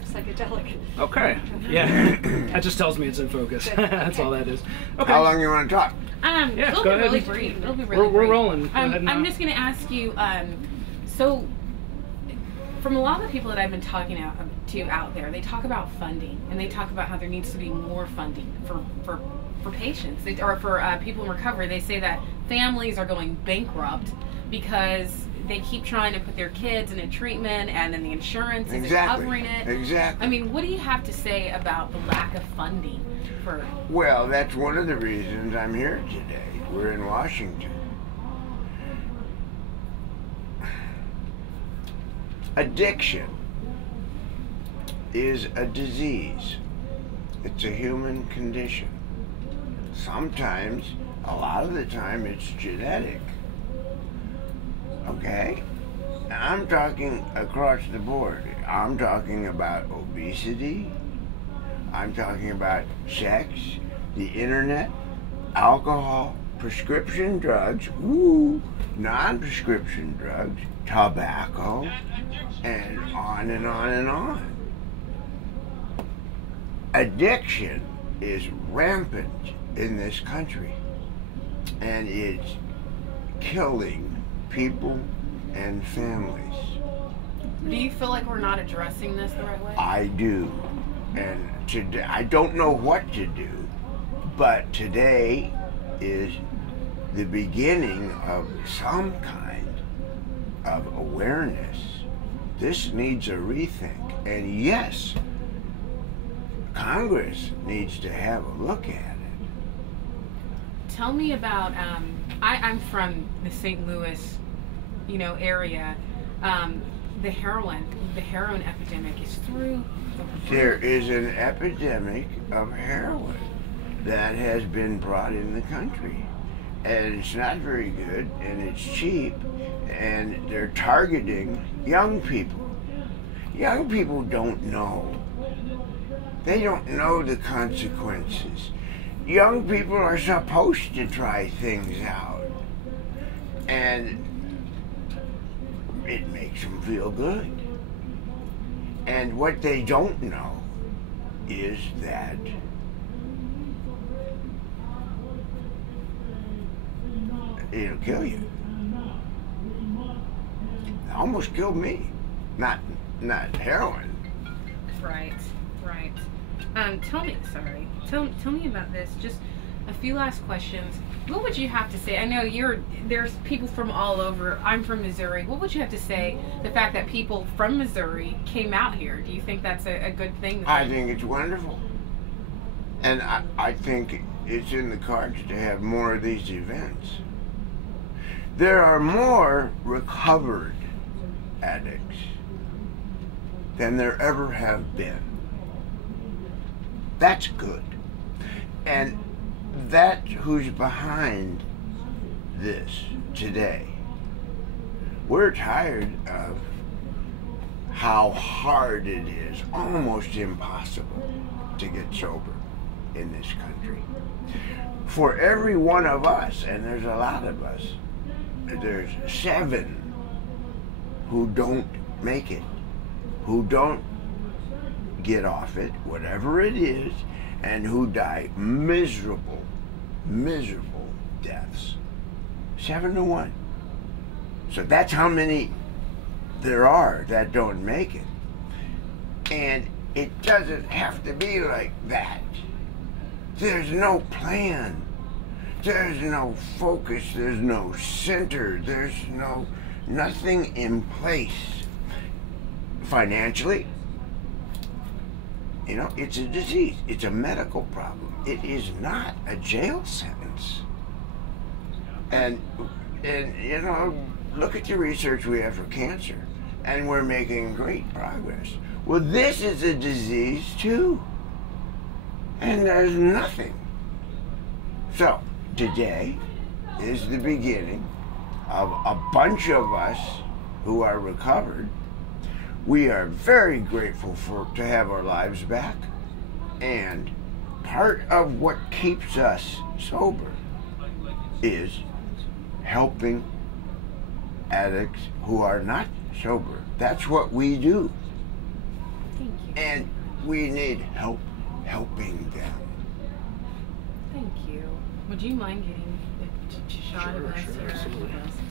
Psychedelic. Okay. Yeah. That just tells me it's in focus. That's all that is. Okay. How long you want to talk? Yeah, it'll go be ahead. really brief. It'll be really We're brief. rolling. Go ahead and, I'm just going to ask you, so from a lot of the people that I've been talking to out there, they talk about funding, and they talk about how there needs to be more funding for patients, or for people in recovery. They say that families are going bankrupt because they keep trying to put their kids in a treatment, and then the insurance isn't covering it. Exactly. I mean, what do you have to say about the lack of funding for... Well, that's one of the reasons I'm here today. We're in Washington. Addiction is a disease. It's a human condition. Sometimes, a lot of the time, it's genetic. Okay? I'm talking across the board. I'm talking about obesity. I'm talking about sex, the internet, alcohol, prescription drugs, non-prescription drugs, tobacco, and on and on and on. Addiction is rampant in this country, and it's killing people and families. Do you feel like we're not addressing this the right way? I do. And today, I don't know what to do, but today is the beginning of some kind of awareness. This needs a rethink. And yes, Congress needs to have a look at it. Tell me about, I'm from the St. Louis, area. The heroin epidemic is through the roof. There is an epidemic of heroin that has been brought in the country. And it's not very good, and it's cheap, and they're targeting young people. Young people don't know. They don't know the consequences. Young people are supposed to try things out. And it makes them feel good. And what they don't know is that it'll kill you. It almost killed me. Not heroin. Right. Tell me about this. Just a few last questions. What would you have to say? I know there's people from all over. I'm from Missouri. What would you have to say, the fact that people from Missouri came out here? Do you think that's a good thing? I think it's wonderful. And I think it's in the cards to have more of these events. There are more recovered addicts than there ever have been. That's good. And that's who's behind this today. We're tired of how hard it is, almost impossible, to get sober in this country. For every one of us, and there's a lot of us, there's 7 who don't make it, who don't get off it, whatever it is, and who die miserable deaths. 7 to 1. So that's how many there are that don't make it. And it doesn't have to be like that. There's no plan. There's no focus. There's no center. There's nothing in place. Financially, it's a disease. It's a medical problem. It is not a jail sentence. And look at the research we have for cancer, and we're making great progress. Well, this is a disease too, and there's nothing. So today is the beginning of a bunch of us who are recovered. We are very grateful to have our lives back, and part of what keeps us sober is helping addicts who are not sober. That's what we do. Thank you. And we need help helping them. Thank you. Would you mind getting a shot of us Sure, here? absolutely.